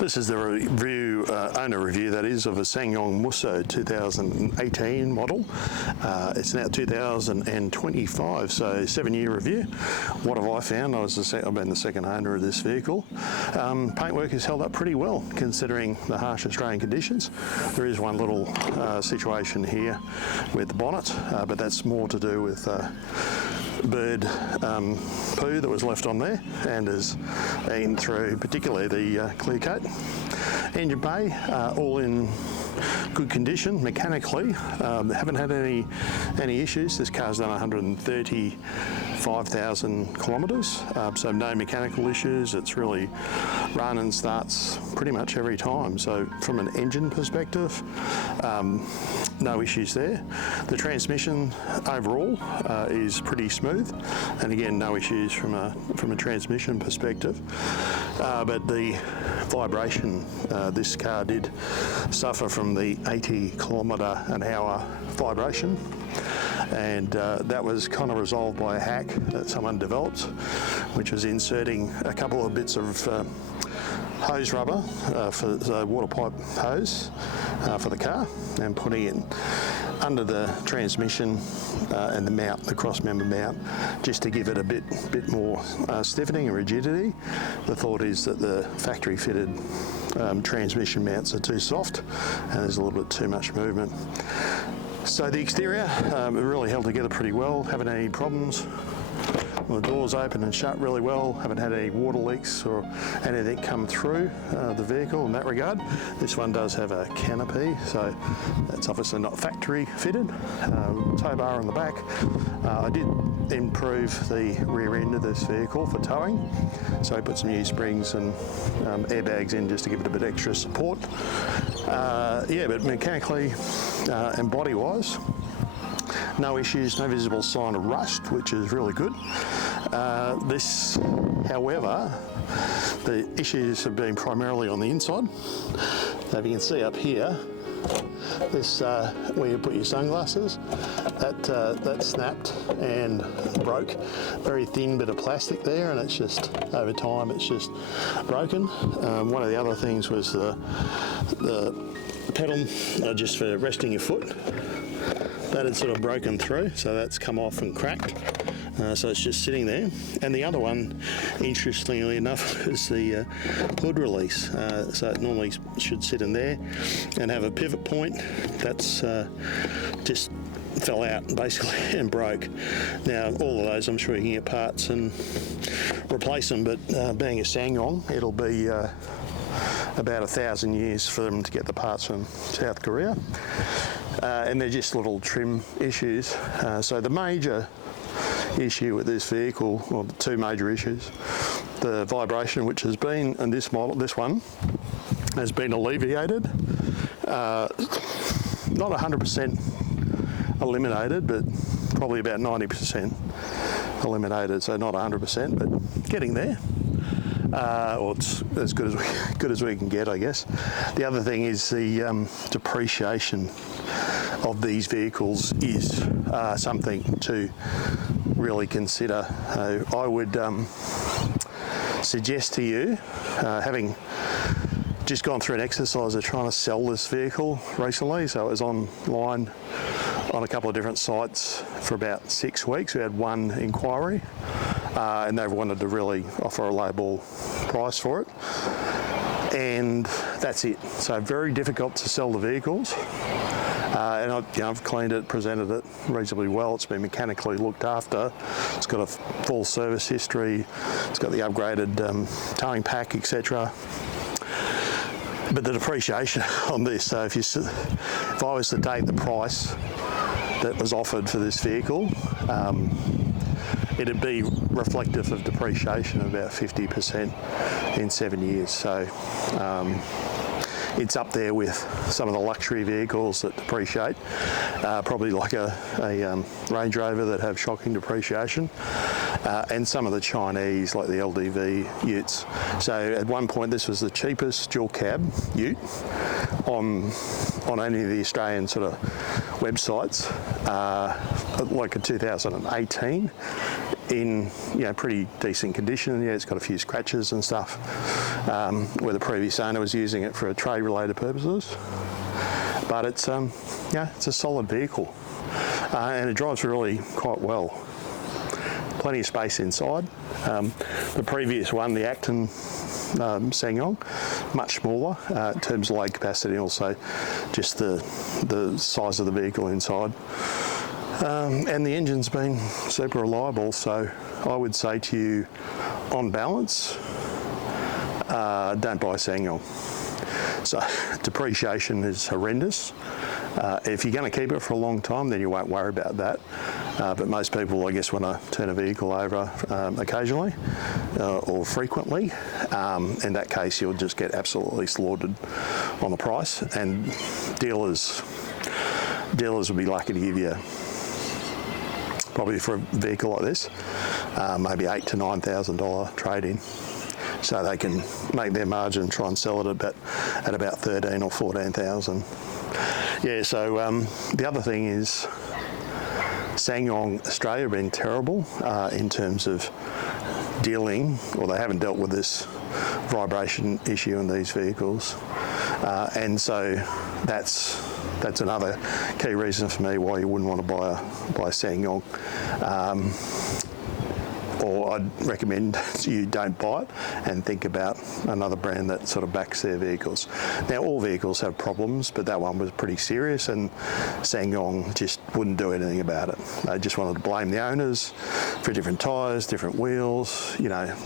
This is the review, owner review that is, of a SsangYong Musso 2018 model. It's now 2025, so 7-year review. What have I found? I've been the second owner of this vehicle. Paintwork has held up pretty well considering the harsh Australian conditions. There is one little situation here with the bonnet, but that's more to do with bird poo that was left on there and has been through particularly the clear coat. Engine bay, all in good condition mechanically. Haven't had any issues. This car's done 135,000 kilometres, so no mechanical issues. It's really run and starts pretty much every time. So from an engine perspective, no issues there. The transmission overall is pretty smooth, and again, no issues from a transmission perspective. But the vibration, this car did suffer from the 80km/h vibration, and that was kind of resolved by a hack that someone developed, which was inserting a couple of bits of hose rubber for the water pipe hose for the car, and putting it under the transmission and the mount, the cross member mount, just to give it a bit more stiffening and rigidity. The thought is that the factory fitted transmission mounts are too soft and there's a little bit too much movement. So the exterior, it really held together pretty well, haven't had any problems. The doors open and shut really well, haven't had any water leaks or anything come through the vehicle in that regard. This one does have a canopy, so that's obviously not factory fitted. Tow bar on the back. I did improve the rear end of this vehicle for towing, so I put some new springs and airbags in just to give it a bit extra support. Yeah, but mechanically and body wise, no issues, no visible sign of rust, which is really good. This, however, the issues have been primarily on the inside. So if you can see up here, this where you put your sunglasses, that snapped and broke. Very thin bit of plastic there, and it's just, over time, it's just broken. One of the other things was the pedal just for resting your foot. That had sort of broken through, so that's come off and cracked. So it's just sitting there. And the other one, interestingly enough, is the hood release. So it normally should sit in there and have a pivot point. That's just fell out basically and broke. Now all of those, I'm sure you can get parts and replace them, but being a SsangYong, it'll be about 1,000 years for them to get the parts from South Korea. And they're just little trim issues. So the major issue with this vehicle, or the two major issues, the vibration, which has been, in this model, this one, has been alleviated. Not 100% eliminated, but probably about 90% eliminated, so not 100%, but getting there. Or it's as good as we can get, I guess. The other thing is the depreciation of these vehicles is something to really consider. I would suggest to you, having just gone through an exercise of trying to sell this vehicle recently, so it was online on a couple of different sites for about 6 weeks. We had one inquiry, and they wanted to really offer a lowball price for it, and that's it. So very difficult to sell the vehicles. And I've cleaned it, presented it reasonably well. It's been mechanically looked after. It's got a full service history. It's got the upgraded towing pack, etc. But the depreciation on this, so if I was to take the price that was offered for this vehicle, it'd be reflective of depreciation of about 50% in 7 years. So it's up there with some of the luxury vehicles that depreciate, probably like a Range Rover that have shocking depreciation, and some of the Chinese like the LDV utes. So at one point this was the cheapest dual cab ute on any of the Australian sort of websites, like in 2018. in pretty decent condition. Yeah, it's got a few scratches and stuff where the previous owner was using it for trade-related purposes. But it's it's a solid vehicle, and it drives really quite well. Plenty of space inside. The previous one, the Acton SsangYong, much smaller in terms of load capacity, and also just the size of the vehicle inside. And the engine's been super reliable, so I would say to you, on balance, don't buy SsangYong. So depreciation is horrendous. If you're going to keep it for a long time, then you won't worry about that. But most people, I guess, want to turn a vehicle over occasionally or frequently. In that case, you'll just get absolutely slaughtered on the price, and dealers will be lucky to give you, probably for a vehicle like this, maybe $8,000 to $9,000 trade-in. So they can make their margin, try and sell it at about 13 or 14,000. Yeah. So the other thing is, SsangYong Australia have been terrible in terms of dealing, or they haven't dealt with this vibration issue in these vehicles, and so that's another key reason for me why you wouldn't want to buy a SsangYong. Or I'd recommend you don't buy it and think about another brand that sort of backs their vehicles. Now, all vehicles have problems, but that one was pretty serious, and SsangYong just wouldn't do anything about it. They just wanted to blame the owners for different tyres, different wheels,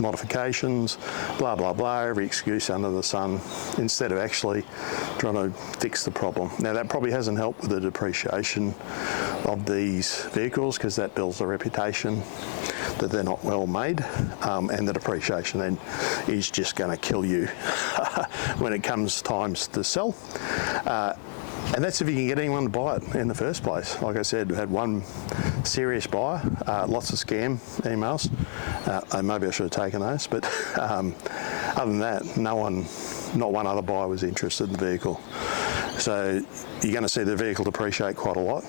modifications, blah, blah, blah, every excuse under the sun, instead of actually trying to fix the problem. Now, that probably hasn't helped with the depreciation of these vehicles, because that builds a reputation that they're not well made, and the depreciation then is just going to kill you when it comes times to sell. And that's if you can get anyone to buy it in the first place. Like I said, we had one serious buyer, lots of scam emails. Maybe I should have taken those, but other than that, not one other buyer was interested in the vehicle. So you're going to see the vehicle depreciate quite a lot,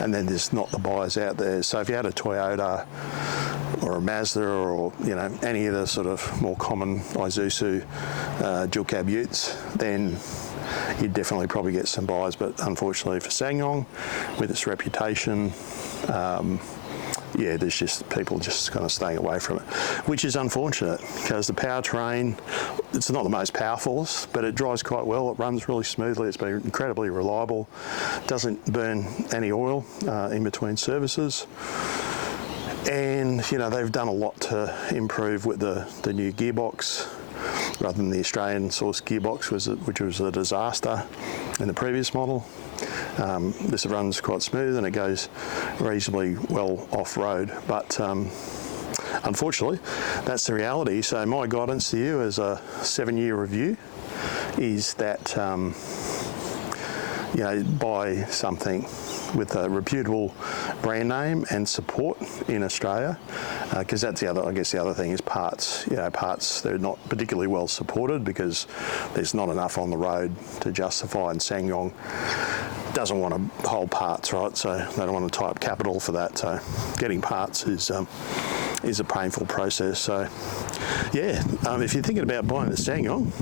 and then there's not the buyers out there. So if you had a Toyota or a Mazda, or any of the sort of more common Isuzu dual cab utes, then you'd definitely probably get some buyers. But unfortunately for SsangYong, with its reputation, there's just people just kind of staying away from it, which is unfortunate, because the powertrain, it's not the most powerful, but it drives quite well. It runs really smoothly. It's been incredibly reliable. Doesn't burn any oil in between services. And they've done a lot to improve with the new gearbox, rather than the Australian source gearbox, which was a disaster in the previous model. This runs quite smooth, and it goes reasonably well off-road, but unfortunately that's the reality. So my guidance to you as a 7-year review is that buy something with a reputable brand name and support in Australia, because that's the other thing is parts. Parts, they're not particularly well supported because there's not enough on the road to justify, and SsangYong doesn't want to hold parts, right? So they don't want to tie up capital for that. So getting parts is a painful process. So if you're thinking about buying the SsangYong,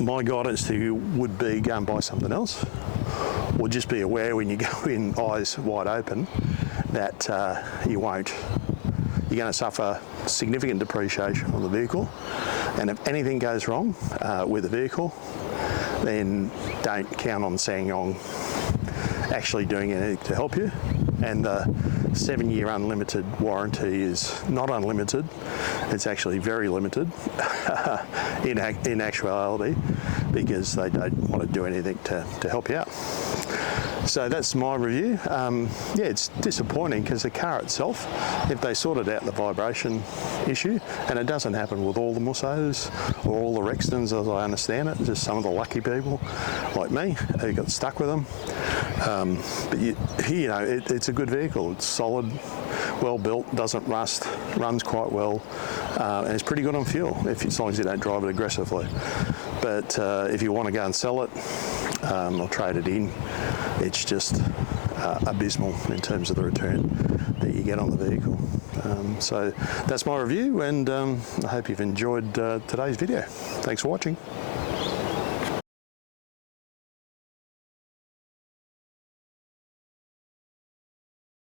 my guidance to you would be go and buy something else, or just be aware when you go in eyes wide open that you're going to suffer significant depreciation on the vehicle, and if anything goes wrong with the vehicle, then don't count on SsangYong actually doing anything to help you. And the 7-year unlimited warranty is not unlimited, it's actually very limited in actuality, because they don't want to do anything to help you out. So that's my review. It's disappointing, because the car itself, if they sorted out the vibration issue, and it doesn't happen with all the Mussos or all the Rextons as I understand it, just some of the lucky people like me who got stuck with them. But it's a good vehicle. It's solid, well built, doesn't rust, runs quite well, and it's pretty good on fuel, as long as you don't drive it aggressively. But if you want to go and sell it or trade it in, it's just abysmal in terms of the return that you get on the vehicle. So that's my review, and I hope you've enjoyed today's video. Thanks for watching.